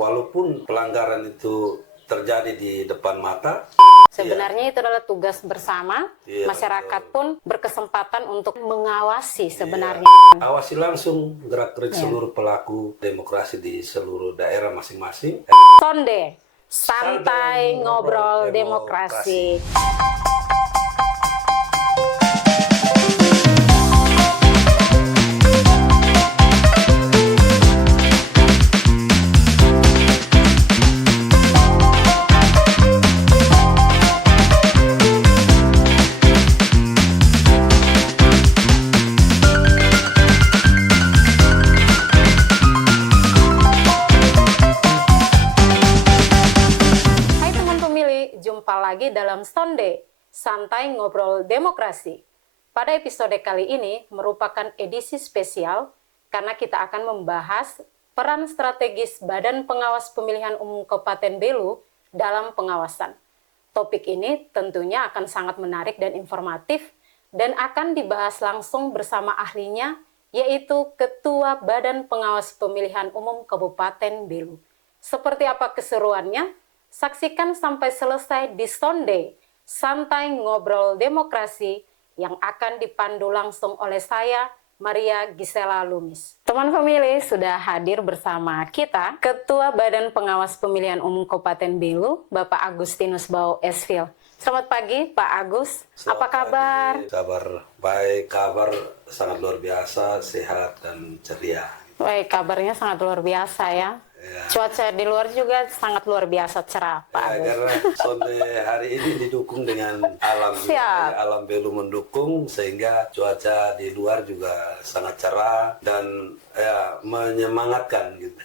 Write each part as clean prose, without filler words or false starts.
Walaupun pelanggaran itu terjadi di depan mata, sebenarnya itu adalah tugas bersama. Masyarakat pun berkesempatan untuk mengawasi sebenarnya. Awasi langsung gerak-gerik seluruh pelaku demokrasi di seluruh daerah masing-masing. Sonde, santai ngobrol demokrasi. Jumpa lagi dalam Sonde, santai ngobrol demokrasi. Pada episode kali ini merupakan edisi spesial karena kita akan membahas peran strategis Badan Pengawas Pemilihan Umum Kabupaten Belu dalam pengawasan. Topik ini tentunya akan sangat menarik dan informatif dan akan dibahas langsung bersama ahlinya, yaitu Ketua Badan Pengawas Pemilihan Umum Kabupaten Belu. Seperti apa keseruannya? Saksikan sampai selesai di Sonde, santai ngobrol demokrasi yang akan dipandu langsung oleh saya, Maria Gisela Lumis. Teman pemilih, sudah hadir bersama kita Ketua Badan Pengawas Pemilihan Umum Kabupaten Belu, Bapak Agustinus Bau Esfil. Selamat pagi, Pak Agus. Apa kabar? Kabar baik, kabar sangat luar biasa, sehat dan ceria. Baik, kabarnya sangat luar biasa ya. Cuaca di luar juga sangat luar biasa cerah, Pak Agus. Karena Sonde hari ini didukung dengan alam. Alam Belu mendukung sehingga cuaca di luar juga sangat cerah dan menyemangatkan gitu.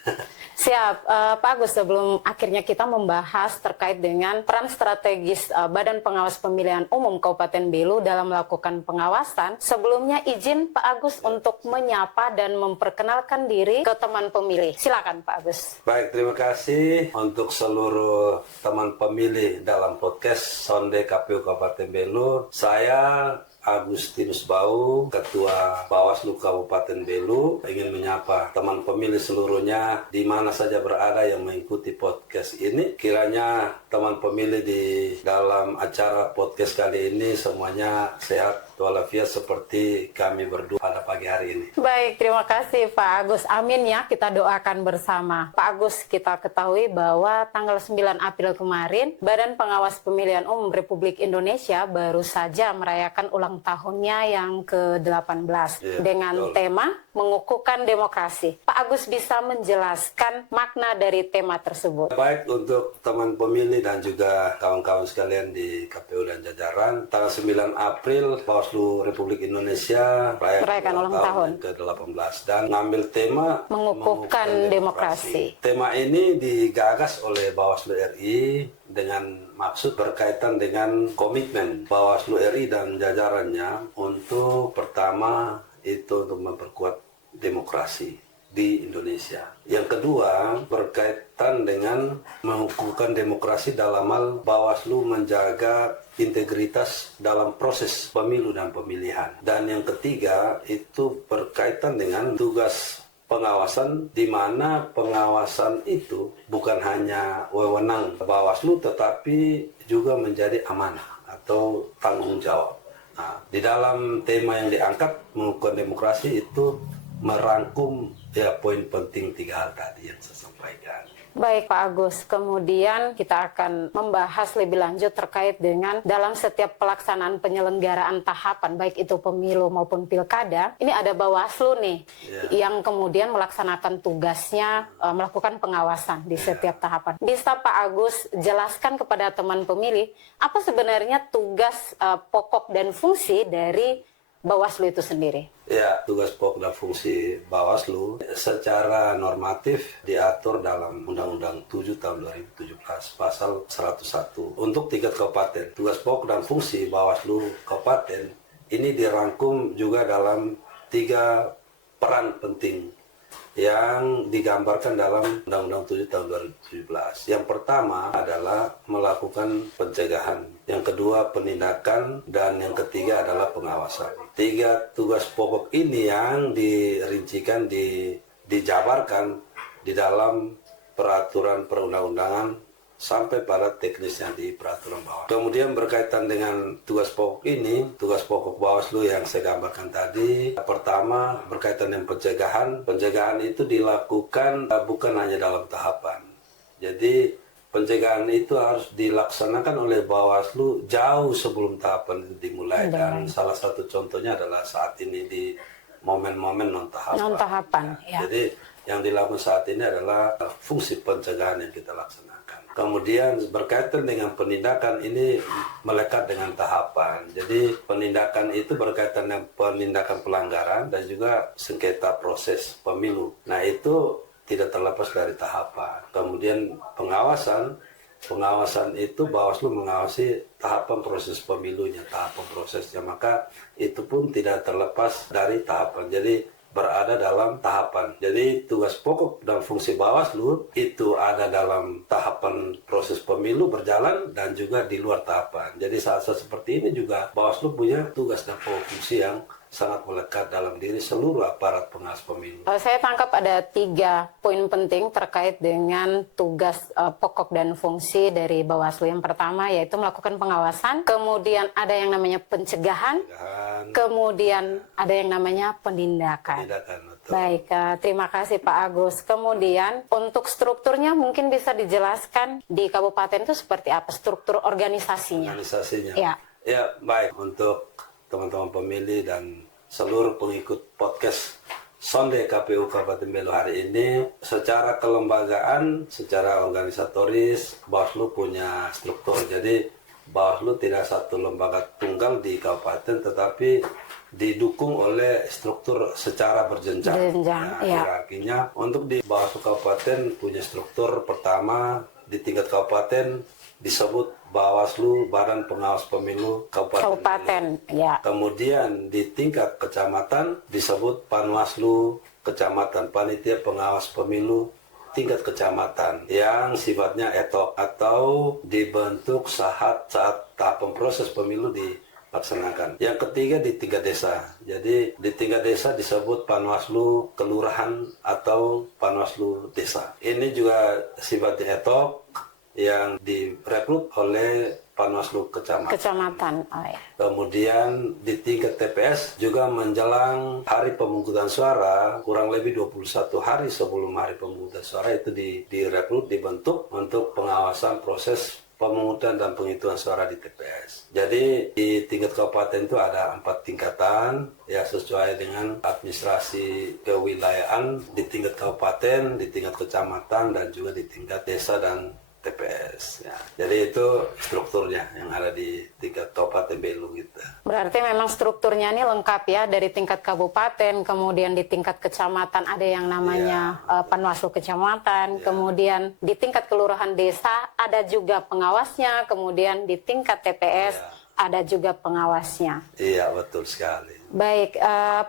Siap, Pak Agus, sebelum akhirnya kita membahas terkait dengan peran strategis Badan Pengawas Pemilihan Umum Kabupaten Belu dalam melakukan pengawasan, sebelumnya izin Pak Agus untuk menyapa dan memperkenalkan diri ke teman pemilih. Silakan Pak Agus. Baik, terima kasih untuk seluruh teman pemilih dalam podcast Sonde KPU Kabupaten Belu. Saya Agustinus Bau, Ketua Bawaslu Kabupaten Belu, ingin menyapa teman pemilih seluruhnya di mana saja berada yang mengikuti podcast ini. Kiranya teman pemilih di dalam acara podcast kali ini semuanya sehat walafiat seperti kami berdua pada pagi hari ini. Baik, terima kasih Pak Agus. Amin ya, kita doakan bersama. Pak Agus, kita ketahui bahwa tanggal 9 April kemarin, Badan Pengawas Pemilihan Umum Republik Indonesia baru saja merayakan ulang tahunnya yang ke-18 dengan tema Mengukuhkan Demokrasi. Pak Agus bisa menjelaskan makna dari tema tersebut? Baik, untuk teman pemilih dan juga kawan-kawan sekalian di KPU dan jajaran, tanggal 9 April Bawaslu Republik Indonesia merayakan ulang tahun ke-18 dan mengambil tema Mengukuhkan Demokrasi. Tema ini digagas oleh Bawaslu RI dengan maksud berkaitan dengan komitmen Bawaslu RI dan jajarannya untuk pertama itu untuk memperkuat demokrasi di Indonesia. Yang kedua berkaitan dengan mengukuhkan demokrasi dalam hal Bawaslu menjaga integritas dalam proses pemilu dan pemilihan. Dan yang ketiga itu berkaitan dengan tugas pengawasan, di mana pengawasan itu bukan hanya wewenang Bawaslu tetapi juga menjadi amanah atau tanggung jawab. Nah, di dalam tema yang diangkat mengukuhkan demokrasi itu merangkum poin penting 3 hal tadi yang saya sampaikan. Baik Pak Agus, kemudian kita akan membahas lebih lanjut terkait dengan dalam setiap pelaksanaan penyelenggaraan tahapan, baik itu pemilu maupun pilkada, ini ada Bawaslu nih, yang kemudian melaksanakan tugasnya melakukan pengawasan di setiap tahapan. Bisa Pak Agus jelaskan kepada teman pemilih, apa sebenarnya tugas pokok dan fungsi dari Bawaslu itu sendiri? Ya, tugas pokok dan fungsi Bawaslu secara normatif diatur dalam Undang-Undang 7 tahun 2017 pasal 101. Untuk tingkat kabupaten, tugas pokok dan fungsi Bawaslu kabupaten ini dirangkum juga dalam 3 peran penting yang digambarkan dalam Undang-Undang 7 tahun 2017. Yang pertama adalah melakukan pencegahan, yang kedua penindakan, dan yang ketiga adalah pengawasan. 3 tugas pokok ini yang dirincikan, dijabarkan di dalam peraturan perundang-undangan sampai pada teknisnya di peraturan Bawaslu. Kemudian berkaitan dengan tugas pokok ini, tugas pokok Bawaslu yang saya gambarkan tadi, pertama berkaitan dengan pencegahan. Pencegahan itu dilakukan bukan hanya dalam tahapan. Jadi pencegahan itu harus dilaksanakan oleh Bawaslu jauh sebelum tahapan itu dimulai. Dan salah satu contohnya adalah saat ini di momen-momen non-tahapan. Non-tahapan, ya. Jadi yang dilakukan saat ini adalah fungsi pencegahan yang kita laksanakan. Kemudian berkaitan dengan penindakan ini melekat dengan tahapan. Jadi penindakan itu berkaitan dengan penindakan pelanggaran dan juga sengketa proses pemilu. Nah itu tidak terlepas dari tahapan. Kemudian pengawasan itu Bawaslu mengawasi tahapan proses pemilunya, tahapan prosesnya. Maka itu pun tidak terlepas dari tahapan. Jadi berada dalam tahapan. Jadi tugas pokok dan fungsi Bawaslu itu ada dalam tahapan proses pemilu berjalan dan juga di luar tahapan. Jadi saat-saat seperti ini juga Bawaslu punya tugas dan fungsi yang sangat melekat dalam diri seluruh aparat pengawas pemilu. Saya tangkap ada 3 poin penting terkait dengan tugas pokok dan fungsi dari Bawaslu. Yang pertama yaitu melakukan pengawasan, kemudian ada yang namanya pencegahan, kemudian ada yang namanya penindakan. Betul. Baik, terima kasih Pak Agus. Kemudian untuk strukturnya mungkin bisa dijelaskan di kabupaten itu seperti apa struktur organisasinya? Organisasinya. Ya, baik untuk teman-teman pemilih dan seluruh pengikut podcast Sonde KPU Kabupaten Belu hari ini, secara kelembagaan, secara organisatoris, Bawaslu punya struktur. Jadi Bawaslu tidak satu lembaga tunggal di kabupaten, tetapi didukung oleh struktur secara berjenjang. Hierarkinya untuk di Bawaslu Kabupaten punya struktur pertama di tingkat kabupaten disebut Bawaslu Badan Pengawas Pemilu Kabupaten. Ya. Kemudian di tingkat kecamatan disebut Panwaslu Kecamatan, Panitia Pengawas Pemilu tingkat kecamatan yang sifatnya ad hoc atau dibentuk saat tahapan proses pemilu dilaksanakan. Yang ketiga di tingkat desa. Jadi di tingkat desa disebut Panwaslu Kelurahan atau Panwaslu Desa. Ini juga sifatnya ad hoc yang direkrut oleh Panwaslu Kecamatan. Oh, ya. Kemudian di tingkat TPS juga menjelang hari pemungutan suara, kurang lebih 21 hari sebelum hari pemungutan suara itu direkrut, dibentuk untuk pengawasan proses pemungutan dan penghitungan suara di TPS. Jadi di tingkat kabupaten itu ada 4 tingkatan, ya sesuai dengan administrasi kewilayahan di tingkat kabupaten, di tingkat kecamatan, dan juga di tingkat desa dan TPS. Ya. Jadi itu strukturnya yang ada di tingkat Kabupaten Belu gitu. Berarti memang strukturnya ini lengkap ya, dari tingkat kabupaten, kemudian di tingkat kecamatan ada yang namanya Panwaslu Kecamatan, kemudian di tingkat kelurahan desa ada juga pengawasnya, kemudian di tingkat TPS ada juga pengawasnya. Iya, betul sekali. Baik,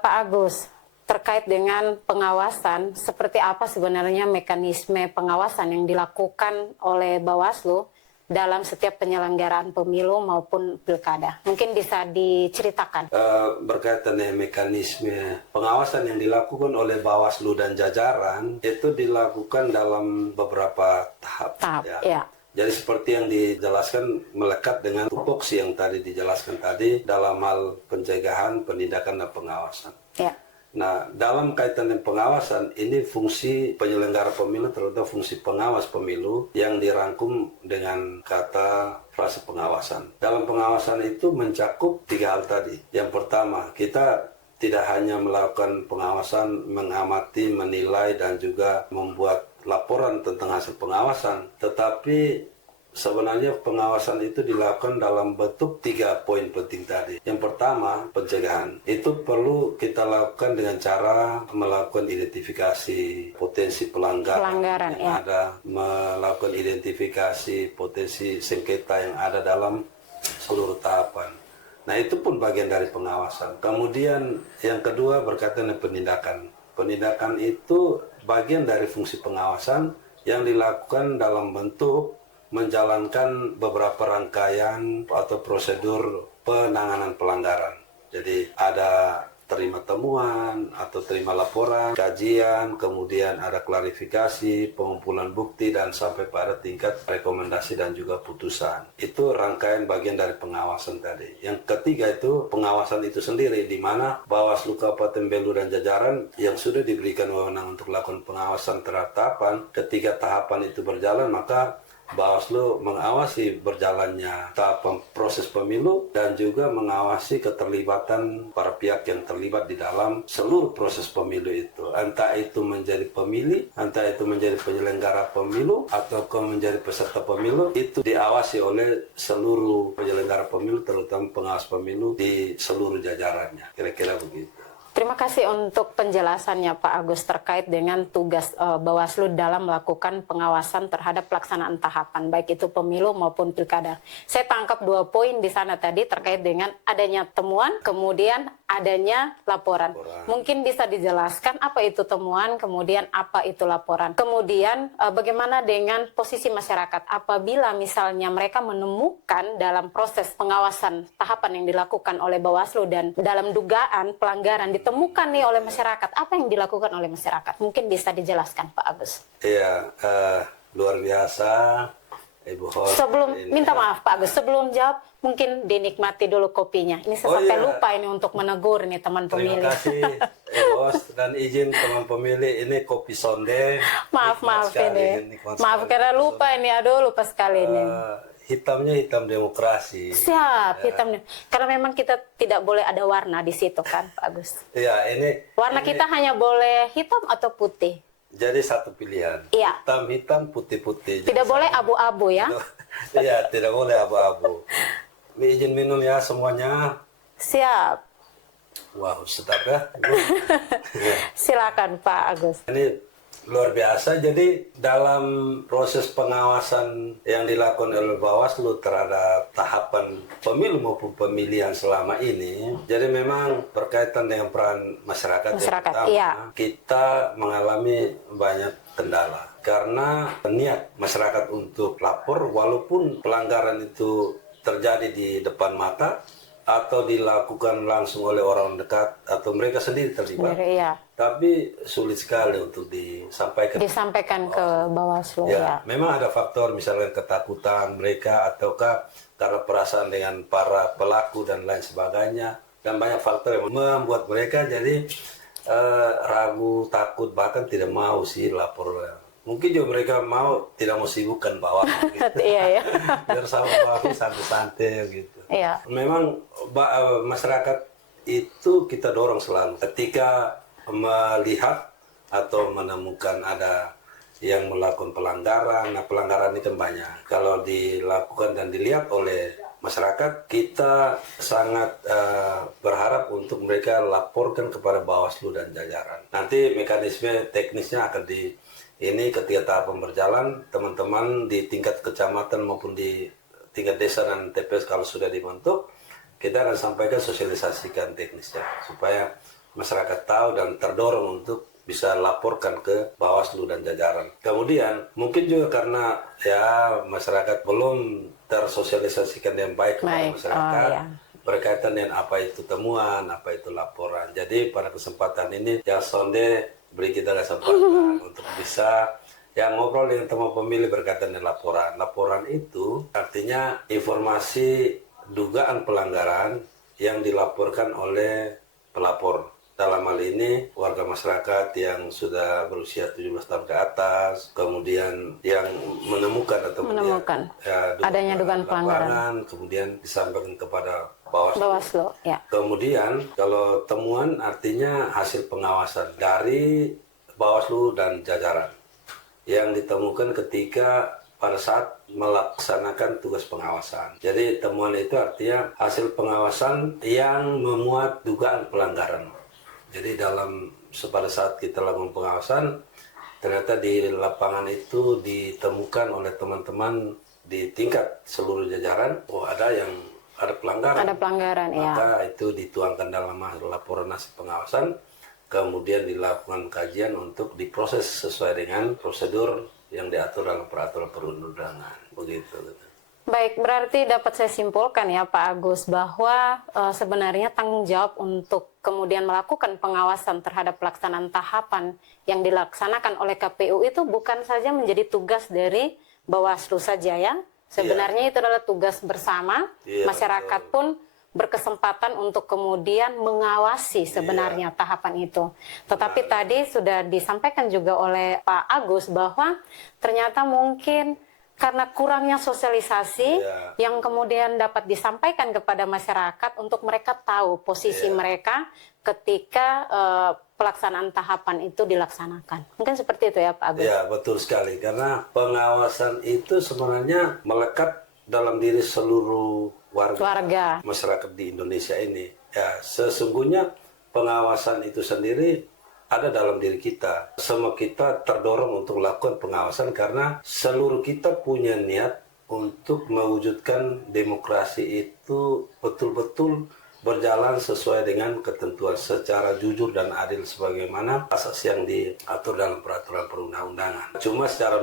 Pak Agus, terkait dengan pengawasan, seperti apa sebenarnya mekanisme pengawasan yang dilakukan oleh Bawaslu dalam setiap penyelenggaraan pemilu maupun pilkada? Mungkin bisa diceritakan. Berkaitan dengan mekanisme pengawasan yang dilakukan oleh Bawaslu dan jajaran, itu dilakukan dalam beberapa tahap. Ya. Jadi seperti yang dijelaskan melekat dengan tupoksi yang tadi dijelaskan tadi dalam hal pencegahan, penindakan, dan pengawasan. Ya. Nah, dalam kaitan dengan pengawasan, ini fungsi penyelenggara pemilu, terutama fungsi pengawas pemilu yang dirangkum dengan kata frase pengawasan. Dalam pengawasan itu mencakup 3 hal tadi. Yang pertama, kita tidak hanya melakukan pengawasan, mengamati, menilai, dan juga membuat laporan tentang hasil pengawasan, tetapi sebenarnya pengawasan itu dilakukan dalam bentuk 3 poin penting tadi. Yang pertama, pencegahan. Itu perlu kita lakukan dengan cara melakukan identifikasi potensi pelanggaran yang ada, melakukan identifikasi potensi sengketa yang ada dalam seluruh tahapan. Nah, itu pun bagian dari pengawasan. Kemudian yang kedua berkaitan dengan penindakan. Penindakan itu bagian dari fungsi pengawasan yang dilakukan dalam bentuk menjalankan beberapa rangkaian atau prosedur penanganan pelanggaran. Jadi ada terima temuan atau terima laporan, kajian, kemudian ada klarifikasi, pengumpulan bukti, dan sampai pada tingkat rekomendasi dan juga putusan. Itu rangkaian bagian dari pengawasan tadi. Yang ketiga itu pengawasan itu sendiri, di mana Bawaslu Kabupaten Belu dan jajaran yang sudah diberikan wewenang untuk melakukan pengawasan terhadap tahapan, ketika tahapan itu berjalan, maka Bawaslu mengawasi berjalannya tahapan proses pemilu dan juga mengawasi keterlibatan para pihak yang terlibat di dalam seluruh proses pemilu itu. Entah itu menjadi pemilih, entah itu menjadi penyelenggara pemilu, atau menjadi peserta pemilu, itu diawasi oleh seluruh penyelenggara pemilu, terutama pengawas pemilu di seluruh jajarannya. Kira-kira begitu. Terima kasih untuk penjelasannya Pak Agus terkait dengan tugas Bawaslu dalam melakukan pengawasan terhadap pelaksanaan tahapan, baik itu pemilu maupun pilkada. Saya tangkap 2 poin di sana tadi terkait dengan adanya temuan, kemudian adanya laporan. Mungkin bisa dijelaskan apa itu temuan, kemudian apa itu laporan. Kemudian bagaimana dengan posisi masyarakat apabila misalnya mereka menemukan dalam proses pengawasan tahapan yang dilakukan oleh Bawaslu dan dalam dugaan pelanggaran ditemukan nih oleh masyarakat, apa yang dilakukan oleh masyarakat? Mungkin bisa dijelaskan Pak Agus. Iya, luar biasa Ibu host. Minta maaf Pak Agus, sebelum jawab mungkin dinikmati dulu kopinya. Ini saya sampai lupa ini untuk menegur nih teman pemilih. Terima kasih Ibu host, dan izin teman pemilih, ini kopi sonde. Maaf ini. Maaf karena lupa ini, aduh lupa sekali ini. Hitamnya hitam demokrasi. Siap, hitamnya. Karena memang kita tidak boleh ada warna di situ kan, Pak Agus. Iya, warna kita hanya boleh hitam atau putih. Jadi satu pilihan. Iya. Hitam, putih-putih. Tidak boleh abu-abu ya? Iya, tidak boleh abu-abu. Izin minum ya semuanya. Siap. Wow, sedap ya. Silakan Pak Agus. Ini luar biasa. Jadi dalam proses pengawasan yang dilakukan oleh Bawaslu terhadap tahapan pemilu maupun pemilihan selama ini, jadi memang berkaitan dengan peran masyarakat yang pertama, iya. Kita mengalami banyak kendala karena niat masyarakat untuk lapor, walaupun pelanggaran itu terjadi di depan mata atau dilakukan langsung oleh orang dekat atau mereka sendiri terlibat. Iya. Tapi sulit sekali untuk disampaikan ke Bawaslu. Ya, memang ada faktor misalnya ketakutan mereka ataukah karena perasaan dengan para pelaku dan lain sebagainya, dan banyak faktor yang membuat mereka jadi ragu, takut, bahkan tidak mau sih lapor. Mungkin juga mereka tidak mau sibukkan Bawaslu gitu. Iya ya. Biar sama Bawaslu santai-santai gitu. Iya. Memang masyarakat itu kita dorong selalu ketika melihat atau menemukan ada yang melakukan pelanggaran. Nah, pelanggaran ini kan banyak. Kalau dilakukan dan dilihat oleh masyarakat, kita sangat berharap untuk mereka laporkan kepada Bawaslu dan jajaran. Nanti mekanisme teknisnya akan ini ketika tahapan berjalan, teman-teman di tingkat kecamatan maupun di tingkat desa dan TPS kalau sudah dibentuk, kita akan sampaikan sosialisasikan teknisnya supaya masyarakat tahu dan terdorong untuk bisa laporkan ke Bawaslu dan jajaran. Kemudian mungkin juga karena ya masyarakat belum tersosialisasikan yang baik kepada masyarakat berkaitan dengan apa itu temuan, apa itu laporan. Jadi pada kesempatan ini ya sonde beri kita kesempatan untuk bisa ngobrol dengan teman pemilih berkaitan dengan laporan. Laporan itu artinya informasi dugaan pelanggaran yang dilaporkan oleh pelapor. Dalam hal ini warga masyarakat yang sudah berusia 17 tahun ke atas, kemudian yang menemukan adanya dugaan pelanggaran, kemudian disampaikan kepada Bawaslu. Bawaslu, ya. Kemudian kalau temuan artinya hasil pengawasan dari Bawaslu dan jajaran yang ditemukan ketika pada saat melaksanakan tugas pengawasan. Jadi temuan itu artinya hasil pengawasan yang memuat dugaan pelanggaran. Jadi pada saat kita lakukan pengawasan, ternyata di lapangan itu ditemukan oleh teman-teman di tingkat seluruh jajaran, ada pelanggaran. Ada pelanggaran, Maka itu dituangkan dalam laporan hasil pengawasan, kemudian dilakukan kajian untuk diproses sesuai dengan prosedur yang diatur dalam peraturan perundang-undangan. Begitu. Baik, berarti dapat saya simpulkan ya Pak Agus bahwa sebenarnya tanggung jawab untuk kemudian melakukan pengawasan terhadap pelaksanaan tahapan yang dilaksanakan oleh KPU itu bukan saja menjadi tugas dari Bawaslu saja ya. Sebenarnya itu adalah tugas bersama, masyarakat pun berkesempatan untuk kemudian mengawasi sebenarnya tahapan itu. Tetapi tadi sudah disampaikan juga oleh Pak Agus bahwa ternyata mungkin karena kurangnya sosialisasi yang kemudian dapat disampaikan kepada masyarakat untuk mereka tahu posisi mereka ketika pelaksanaan tahapan itu dilaksanakan. Mungkin seperti itu ya Pak Agus. Ya, betul sekali. Karena pengawasan itu sebenarnya melekat dalam diri seluruh warga masyarakat di Indonesia ini. Ya, sesungguhnya pengawasan itu sendiri ada dalam diri kita. Semua kita terdorong untuk melakukan pengawasan karena seluruh kita punya niat untuk mewujudkan demokrasi itu betul-betul berjalan sesuai dengan ketentuan secara jujur dan adil sebagaimana asas yang diatur dalam peraturan perundang-undangan. Cuma secara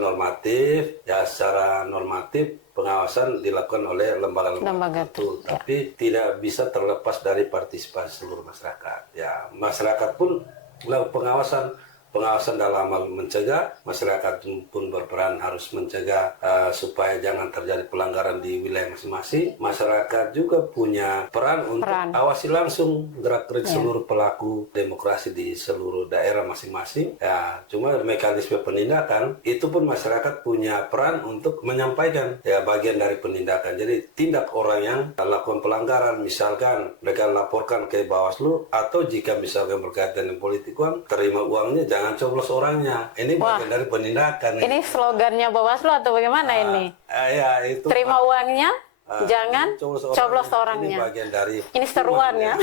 normatif pengawasan dilakukan oleh lembaga-lembaga itu, tapi tidak bisa terlepas dari partisipasi seluruh masyarakat. Ya, masyarakat pun pengawasan dalam hal mencegah, masyarakat pun berperan harus mencegah supaya jangan terjadi pelanggaran di wilayah masing-masing. Masyarakat juga punya peran untuk awasi langsung gerak-gerik seluruh pelaku demokrasi di seluruh daerah masing-masing. Ya, cuma mekanisme penindakan itu pun masyarakat punya peran untuk menyampaikan ya bagian dari penindakan. Jadi tindak orang yang melakukan pelanggaran, misalkan mereka laporkan ke Bawaslu atau jika misalkan berkaitan dengan politik uang, terima uangnya jangan coblos orangnya. Ini bagian dari penindakan. Ini slogannya Bawaslu atau bagaimana ini? Ya, itu terima uangnya, jangan coblos orangnya. Ini bagian dari ini seruan ya.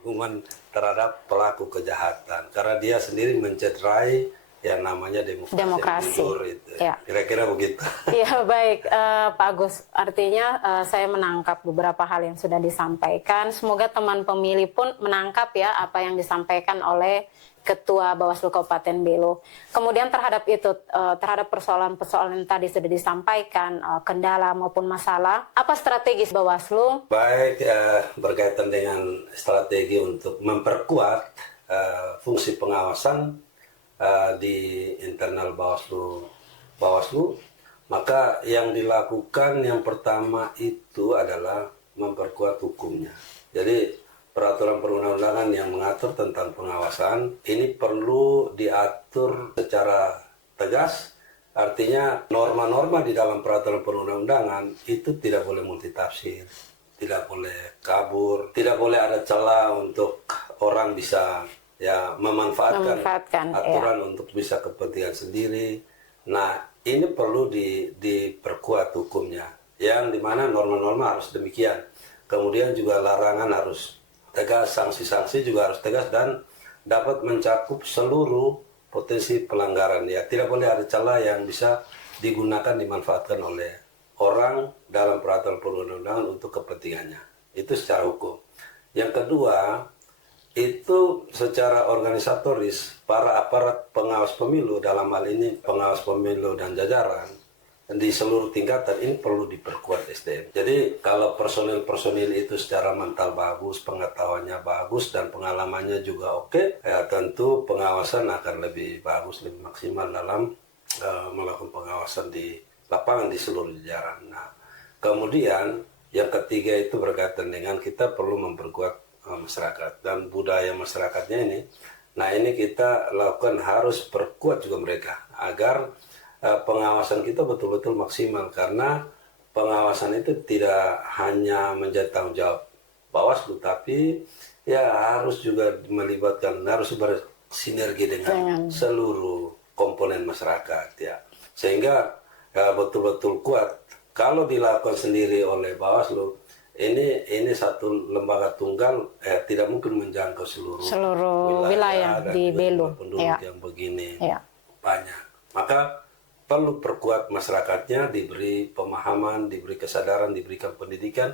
Hukuman terhadap pelaku kejahatan. Karena dia sendiri mencederai yang namanya demokrasi. Ya. Kira-kira begitu. Ya baik Pak Agus. Artinya saya menangkap beberapa hal yang sudah disampaikan. Semoga teman pemilih pun menangkap ya apa yang disampaikan oleh Ketua Bawaslu Kabupaten Belu. Kemudian terhadap itu, terhadap persoalan-persoalan yang tadi sudah disampaikan, kendala maupun masalah, apa strategis Bawaslu? Baik, berkaitan dengan strategi untuk memperkuat fungsi pengawasan di internal Bawaslu, maka yang dilakukan yang pertama itu adalah memperkuat hukumnya. Jadi peraturan perundang-undangan yang mengatur tentang pengawasan ini perlu diatur secara tegas. Artinya norma-norma di dalam peraturan perundang-undangan itu tidak boleh multitafsir, tidak boleh kabur, tidak boleh ada celah untuk orang bisa ya memanfaatkan aturan untuk bisa kepentingan sendiri. Nah, ini perlu diperkuat hukumnya, yang dimana norma-norma harus demikian. Kemudian juga larangan harus tegas, sanksi-sanksi juga harus tegas dan dapat mencakup seluruh potensi pelanggaran. Ya, tidak boleh ada celah yang bisa digunakan, dimanfaatkan oleh orang dalam peraturan perundang-undangan untuk kepentingannya. Itu secara hukum. Yang kedua, itu secara organisatoris para aparat pengawas pemilu, dalam hal ini pengawas pemilu dan jajaran di seluruh tingkatan ini perlu diperkuat SDM. Jadi kalau personil-personil itu secara mental bagus, pengetahuannya bagus dan pengalamannya juga oke, ya tentu pengawasan akan lebih bagus, lebih maksimal dalam melakukan pengawasan di lapangan di seluruh jajaran. Nah, kemudian yang ketiga itu berkaitan dengan kita perlu memperkuat masyarakat dan budaya masyarakatnya ini. Nah, ini kita lakukan harus perkuat juga mereka agar pengawasan kita betul-betul maksimal, karena pengawasan itu tidak hanya menjadi tanggung jawab Bawaslu, tapi ya harus juga melibatkan, harus bersinergi dengan seluruh komponen masyarakat ya, sehingga betul-betul kuat. Kalau dilakukan sendiri oleh Bawaslu, ini satu lembaga tunggal tidak mungkin menjangkau seluruh wilayah di Belu penduduk yang begini banyak. Maka perlu perkuat masyarakatnya, diberi pemahaman, diberi kesadaran, diberikan pendidikan.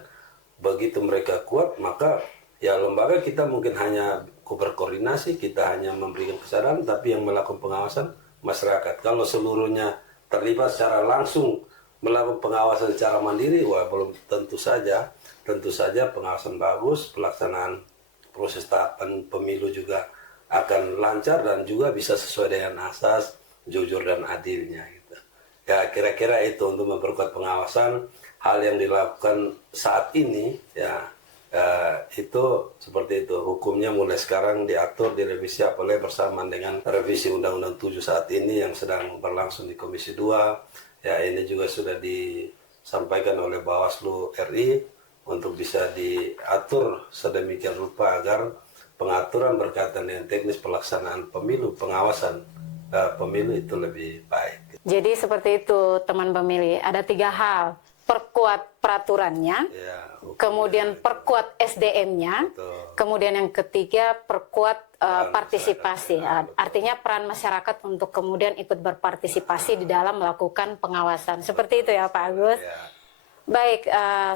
Begitu mereka kuat, maka ya lembaga kita mungkin hanya berkoordinasi, kita hanya memberikan kesadaran, tapi yang melakukan pengawasan masyarakat. Kalau seluruhnya terlibat secara langsung melakukan pengawasan secara mandiri, wah belum tentu saja. Tentu saja pengawasan bagus, pelaksanaan proses tahapan pemilu juga akan lancar dan juga bisa sesuai dengan asas jujur dan adilnya gitu. Ya kira-kira itu untuk memperkuat pengawasan. Hal yang dilakukan saat ini ya itu seperti itu. Hukumnya mulai sekarang diatur, direvisi, apalagi bersamaan dengan revisi Undang-Undang 7 saat ini yang sedang berlangsung di Komisi 2. Ya ini juga sudah disampaikan oleh Bawaslu RI untuk bisa diatur sedemikian rupa agar pengaturan berkaitan dengan teknis pelaksanaan pemilu, pengawasan pemilu itu lebih baik. Jadi seperti itu teman pemilih, ada 3 hal. Perkuat peraturannya, Ya, kemudian perkuat SDM-nya, kemudian yang ketiga perkuat partisipasi. Artinya peran masyarakat untuk kemudian ikut berpartisipasi di dalam melakukan pengawasan. Seperti itu ya Pak Agus. Ya. Baik,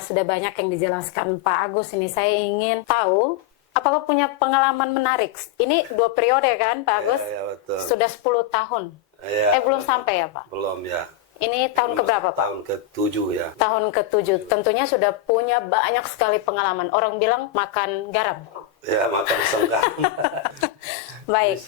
sudah banyak yang dijelaskan Pak Agus. Ini saya ingin tahu, apakah punya pengalaman menarik? Ini 2 periode kan Pak Agus? Ya, betul. Sudah 10 tahun. Ya, Belum sampai ya Pak? belum ya. Ini tahun keberapa Pak? Tahun ke-7 ya. Tahun ke-7. Tentunya sudah punya banyak sekali pengalaman. Orang bilang makan garam. Ya, makan asam garam. Baik.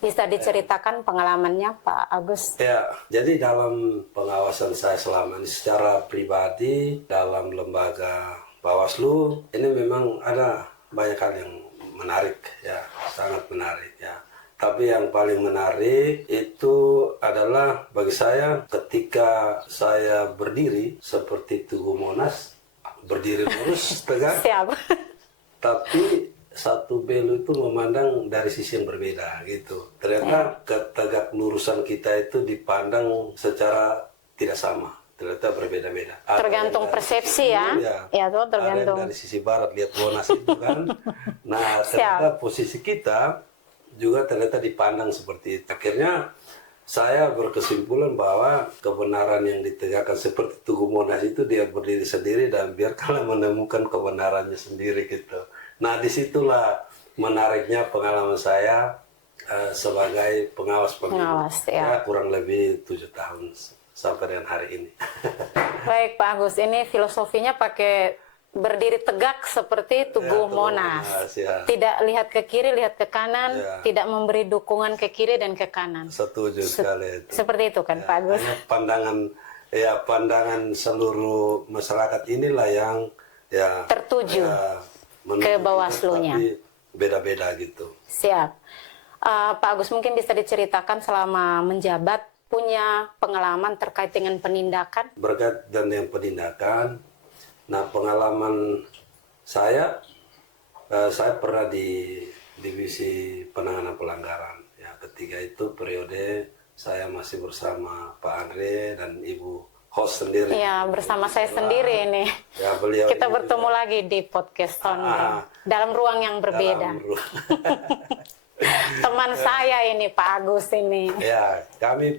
Bisa diceritakan pengalamannya Pak Agus? Ya, jadi dalam pengawasan saya selama ini secara pribadi dalam lembaga Bawaslu ini memang ada banyak hal yang menarik ya, sangat menarik ya. Tapi yang paling menarik itu adalah bagi saya ketika saya berdiri seperti Tugu Monas, berdiri lurus tegak, Siap. tapi satu belu itu memandang dari sisi yang berbeda gitu. Ternyata ketegak lurusan kita itu dipandang secara tidak sama. Ternyata berbeda-beda. Ada Tergantung yang dari persepsi sisi ya. timur, Ya, tuh Ada tergantung. yang dari sisi barat lihat Monas itu kan. Nah, ternyata posisi kita juga ternyata dipandang seperti itu. Akhirnya saya berkesimpulan bahwa kebenaran yang ditegakkan seperti Tugu Monas itu dia berdiri sendiri dan biarkanlah menemukan kebenarannya sendiri gitu. Nah disitulah menariknya pengalaman saya sebagai pengawas pemilu. Pengawas, ya. Kurang lebih 7 tahun sampai dengan hari ini. Baik Pak Agus, ini filosofinya pakai berdiri tegak seperti Tugu Monas. Ya. Tidak lihat ke kiri, lihat ke kanan, Ya. tidak memberi dukungan ke kiri dan ke kanan. Setuju sekali itu. Seperti itu kan Pak Agus? Hanya pandangan seluruh masyarakat inilah yang ya Tertuju menurut ke kita, Bawaslu-nya. tapi beda-beda gitu. Siap. Pak Agus mungkin bisa diceritakan selama menjabat punya pengalaman terkait dengan penindakan? Berkait dengan penindakan, nah pengalaman saya pernah di divisi penanganan pelanggaran. Ya, ketika itu periode saya masih bersama Pak Andre dan Ibu host sendiri. Iya, bersama saya sendiri ini. Ya, beliau Kita ini bertemu juga lagi di podcast Sonde. Dalam ruang yang berbeda. Teman saya ini Pak Agus ini. Ya, kami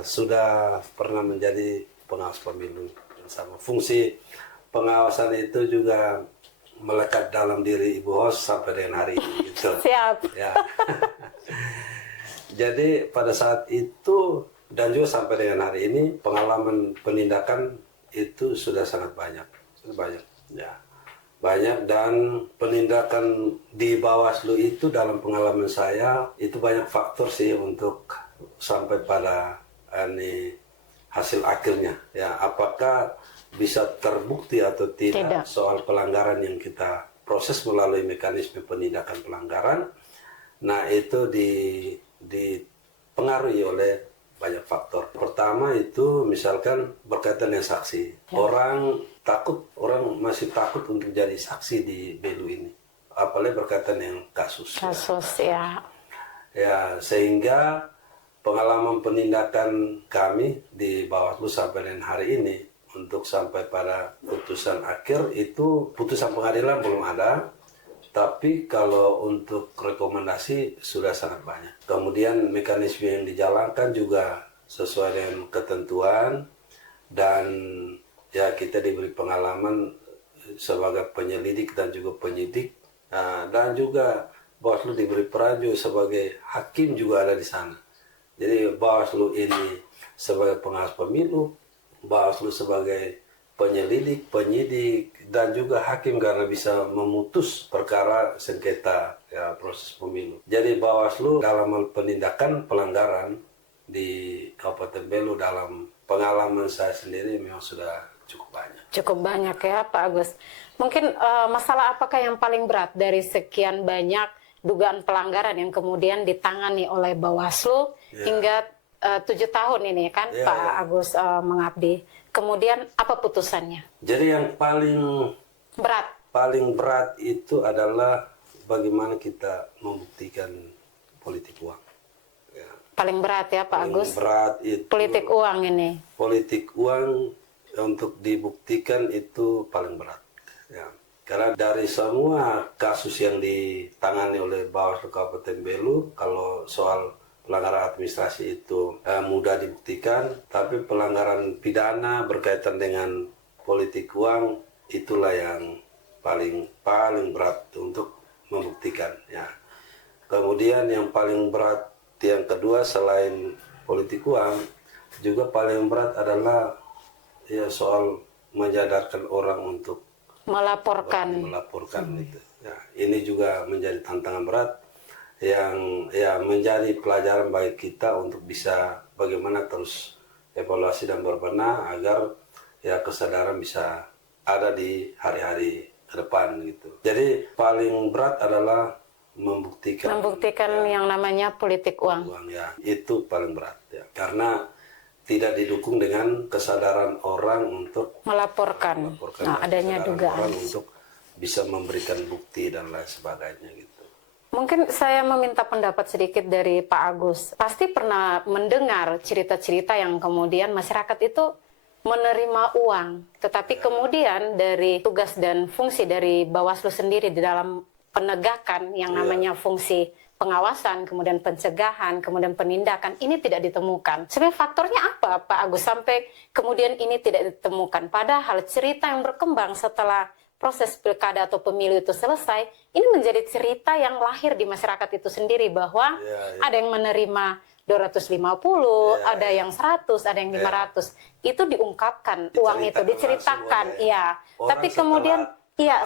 sudah pernah menjadi pengawas pemilu bersama. Fungsi pengawasan itu juga melekat dalam diri Ibu host sampai dengan hari ini. Gitu. Siap. Ya. Jadi pada saat itu dan juga sampai dengan hari ini pengalaman penindakan itu sudah sangat banyak, ya. Banyak dan penindakan di Bawaslu itu dalam pengalaman saya itu banyak faktor sih untuk sampai pada hasil akhirnya ya, apakah bisa terbukti atau tidak soal pelanggaran yang kita proses melalui mekanisme penindakan pelanggaran. Nah itu dipengaruhi oleh banyak faktor. Pertama itu misalkan berkaitan dengan saksi. Orang masih takut untuk jadi saksi di Belu ini. Apalagi berkaitan dengan kasus. Kasus ya. Ya, sehingga pengalaman penindakan kami di Bawaslu sampai dengan hari ini untuk sampai pada putusan akhir itu putusan pengadilan belum ada. Tapi kalau untuk rekomendasi sudah sangat banyak. Kemudian mekanisme yang dijalankan juga sesuai dengan ketentuan dan ya kita diberi pengalaman sebagai penyelidik dan juga penyidik dan juga Bawaslu diberi peran juga sebagai hakim juga ada di sana. Jadi Bawaslu ini sebagai pengawas pemilu, Bawaslu sebagai penyelidik, penyidik, dan juga hakim karena bisa memutus perkara sengketa ya, proses pemilu. Jadi Bawaslu dalam hal penindakan pelanggaran di Kabupaten Belu dalam pengalaman saya sendiri memang sudah cukup banyak. Cukup banyak ya Pak Agus. Mungkin masalah apakah yang paling berat dari sekian banyak dugaan pelanggaran yang kemudian ditangani oleh Bawaslu hingga 7 tahun ini kan Pak Agus mengabdi. Kemudian apa putusannya? Jadi yang paling berat itu adalah bagaimana kita membuktikan politik uang. Ya. Paling berat ya Pak Agus? Berat itu politik uang ini. Politik uang untuk dibuktikan itu paling berat. Ya. Karena dari semua kasus yang ditangani oleh Bawaslu Kabupaten Belu, kalau soal pelanggaran administrasi itu mudah dibuktikan, tapi pelanggaran pidana berkaitan dengan politik uang itulah yang paling berat untuk membuktikan. Ya. Kemudian yang paling berat yang kedua selain politik uang juga paling berat adalah ya soal menyadarkan orang untuk melaporkan itu. Ya, ini juga menjadi tantangan berat yang ya menjadi pelajaran bagi kita untuk bisa bagaimana terus evaluasi dan berbenah agar ya kesadaran bisa ada di hari-hari ke depan gitu. Jadi paling berat adalah membuktikan yang namanya politik uang. Ya, itu paling berat ya. Karena tidak didukung dengan kesadaran orang untuk melaporkan adanya dugaan orang untuk bisa memberikan bukti dan lain sebagainya gitu. Mungkin saya meminta pendapat sedikit dari Pak Agus. Pasti pernah mendengar cerita-cerita yang kemudian masyarakat itu menerima uang, tetapi kemudian dari tugas dan fungsi dari Bawaslu sendiri di dalam penegakan yang namanya fungsi pengawasan, kemudian pencegahan, kemudian penindakan, ini tidak ditemukan. Sebenarnya faktornya apa Pak Agus sampai kemudian ini tidak ditemukan? Padahal cerita yang berkembang setelah proses pilkada atau pemilu itu selesai, ini menjadi cerita yang lahir di masyarakat itu sendiri bahwa ada yang menerima 250, ada yang 100, ada yang 500. Itu diungkapkan, uang itu diceritakan, Tapi kemudian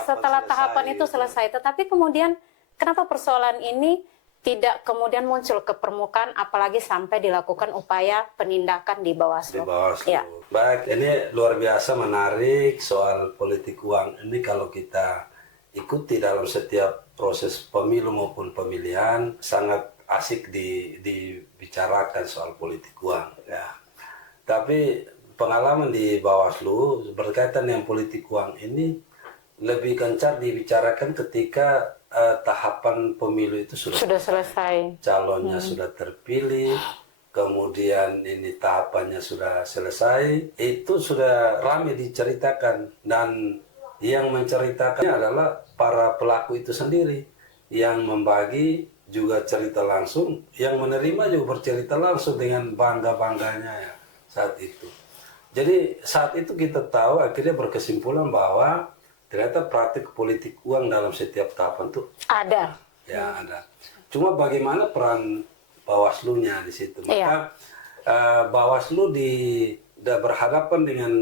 setelah tahapan itu selesai, tetapi kemudian kenapa persoalan ini tidak kemudian muncul ke permukaan, apalagi sampai dilakukan upaya penindakan di Bawaslu. Ya. Baik, ini luar biasa menarik soal politik uang. Ini kalau kita ikuti dalam setiap proses pemilu maupun pemilihan, sangat asik dibicarakan soal politik uang. Ya. Tapi pengalaman di Bawaslu berkaitan dengan politik uang ini lebih gencar dibicarakan ketika tahapan pemilu itu sudah selesai. Calonnya sudah terpilih, kemudian ini tahapannya sudah selesai, itu sudah ramai diceritakan. Dan yang menceritakannya adalah para pelaku itu sendiri, yang membagi juga cerita langsung, yang menerima juga bercerita langsung dengan bangga-bangganya ya, saat itu. Jadi saat itu kita tahu, akhirnya berkesimpulan bahwa ternyata praktik politik uang dalam setiap tahapan itu ada. Ya, ada. Cuma bagaimana peran Bawaslu-nya di situ. Maka Bawaslu berhadapan dengan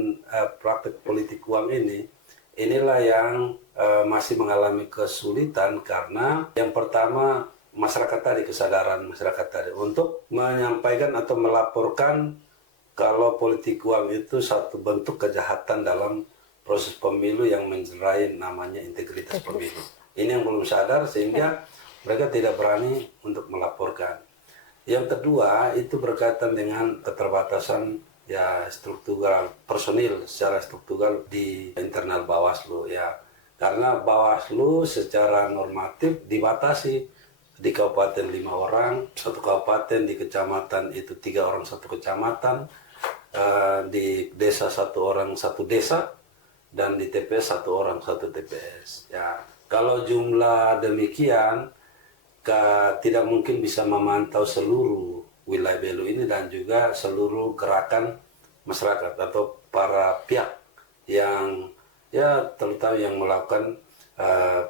praktik politik uang ini, inilah yang masih mengalami kesulitan karena yang pertama masyarakat tadi, kesadaran masyarakat tadi untuk menyampaikan atau melaporkan kalau politik uang itu satu bentuk kejahatan dalam proses pemilu yang menjerai namanya integritas pemilu. Ini yang belum sadar sehingga mereka tidak berani untuk melaporkan. Yang kedua itu berkaitan dengan keterbatasan ya struktural personil secara struktural di internal Bawaslu ya. Karena Bawaslu secara normatif dibatasi di kabupaten 5 orang, satu kabupaten, di kecamatan itu 3 orang satu kecamatan, di desa 1 orang 1 desa, dan di TPS 1 orang 1 TPS. Ya, kalau jumlah demikian, tidak mungkin bisa memantau seluruh wilayah Belu ini dan juga seluruh gerakan masyarakat atau para pihak yang ya terutama yang melakukan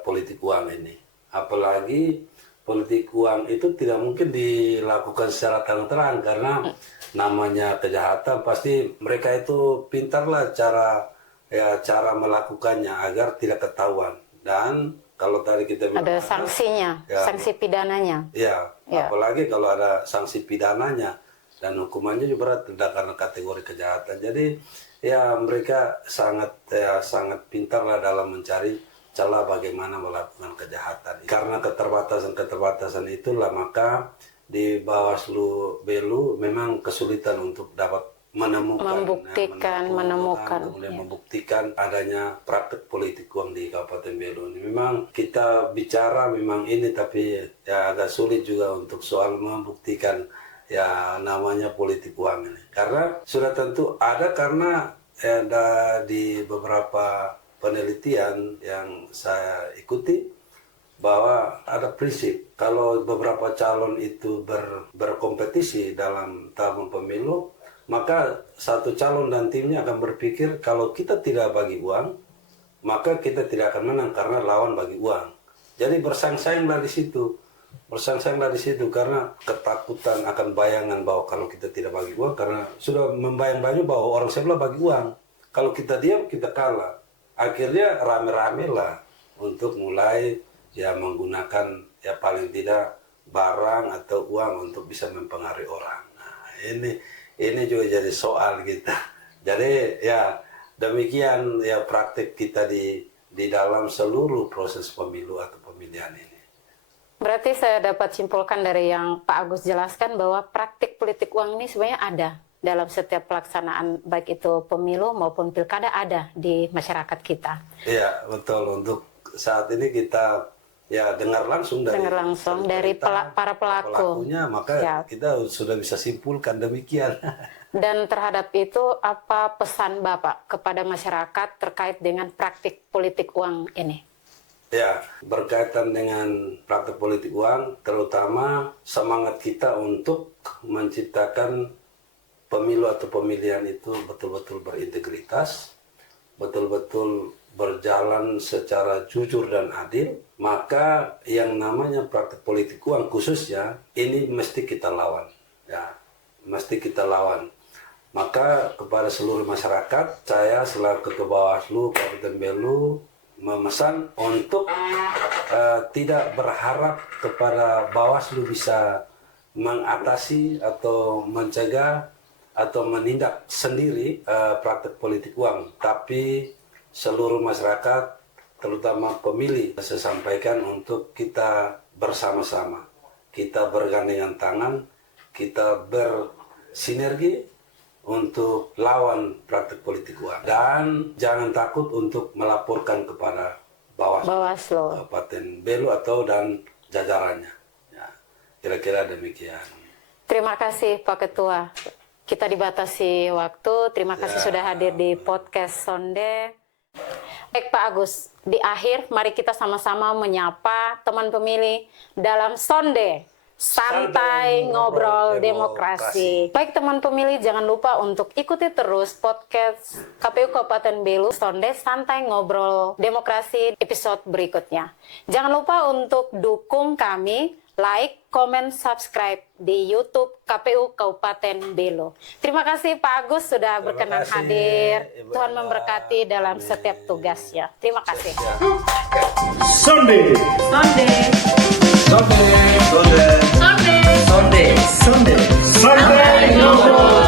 politik uang ini. Apalagi politik uang itu tidak mungkin dilakukan secara terang-terang karena namanya kejahatan pasti mereka itu pintarlah cara melakukannya agar tidak ketahuan. Dan kalau tadi kita bilang Ada sanksinya, sanksi pidananya. ya, apalagi kalau ada sanksi pidananya dan hukumannya juga berat tidak karena kategori kejahatan. Jadi ya mereka sangat pintarlah dalam mencari celah bagaimana melakukan kejahatan. Karena keterbatasan itulah maka di Bawaslu Belu memang kesulitan untuk dapat Membuktikan. kemudian membuktikan adanya praktek politik uang di Kabupaten Belu. Memang kita bicara memang ini tapi ya agak sulit juga untuk soal membuktikan ya namanya politik uang ini. Karena sudah tentu ada karena ada di beberapa penelitian yang saya ikuti bahwa ada prinsip kalau beberapa calon itu berkompetisi dalam tahun pemilu, maka satu calon dan timnya akan berpikir kalau kita tidak bagi uang, maka kita tidak akan menang karena lawan bagi uang. Jadi bersaing-sainglah di situ. Bersaing-sainglah di situ karena ketakutan akan bayangan bahwa kalau kita tidak bagi uang karena sudah membayang-bayang bahwa orang sebelah bagi uang. Kalau kita diam kita kalah. Akhirnya rame-rame lah untuk mulai ya menggunakan ya paling tidak barang atau uang untuk bisa mempengaruhi orang. Nah, ini juga jadi soal kita. Jadi ya demikian ya praktik kita di dalam seluruh proses pemilu atau pemilihan ini. Berarti saya dapat simpulkan dari yang Pak Agus jelaskan bahwa praktik politik uang ini sebenarnya ada dalam setiap pelaksanaan baik itu pemilu maupun pilkada ada di masyarakat kita. Iya betul, untuk saat ini kita ya dengar langsung dari para pelakunya, maka kita sudah bisa simpulkan demikian. Dan terhadap itu apa pesan Bapak kepada masyarakat terkait dengan praktik politik uang ini? Ya, berkaitan dengan praktik politik uang, terutama semangat kita untuk menciptakan pemilu atau pemilihan itu betul-betul berintegritas, betul-betul berjalan secara jujur dan adil, maka yang namanya praktik politik uang khususnya ini mesti kita lawan. Ya, mesti kita lawan. Maka kepada seluruh masyarakat, saya selaku Ketua Bawaslu Kabupaten Belu memesan untuk tidak berharap kepada Bawaslu bisa mengatasi atau mencegah atau menindak sendiri praktek politik uang, tapi seluruh masyarakat terutama pemilih saya sampaikan untuk kita bersama-sama, kita bergandengan tangan, kita bersinergi untuk lawan praktek politik uang dan jangan takut untuk melaporkan kepada Bawaslu Kabupaten Belu atau dan jajarannya. Ya, kira-kira demikian. Terima kasih Pak Ketua. Kita dibatasi waktu. Terima kasih sudah hadir di podcast Sonde. Baik Pak Agus, di akhir mari kita sama-sama menyapa teman pemilih dalam Sonde. Santai Ngobrol Demokrasi. Baik teman pemilih, jangan lupa untuk ikuti terus podcast KPU Kabupaten Belu Sonde Santai Ngobrol Demokrasi episode berikutnya. Jangan lupa untuk dukung kami, like, komen, subscribe di YouTube KPU Kabupaten Belu. Terima kasih Pak Agus sudah berkenan hadir. Tuhan memberkati dalam setiap tugasnya. Terima kasih. Sonde. Sonde. Sonde. Sonde. Sonde. Sonde. Sonde. Ngobrol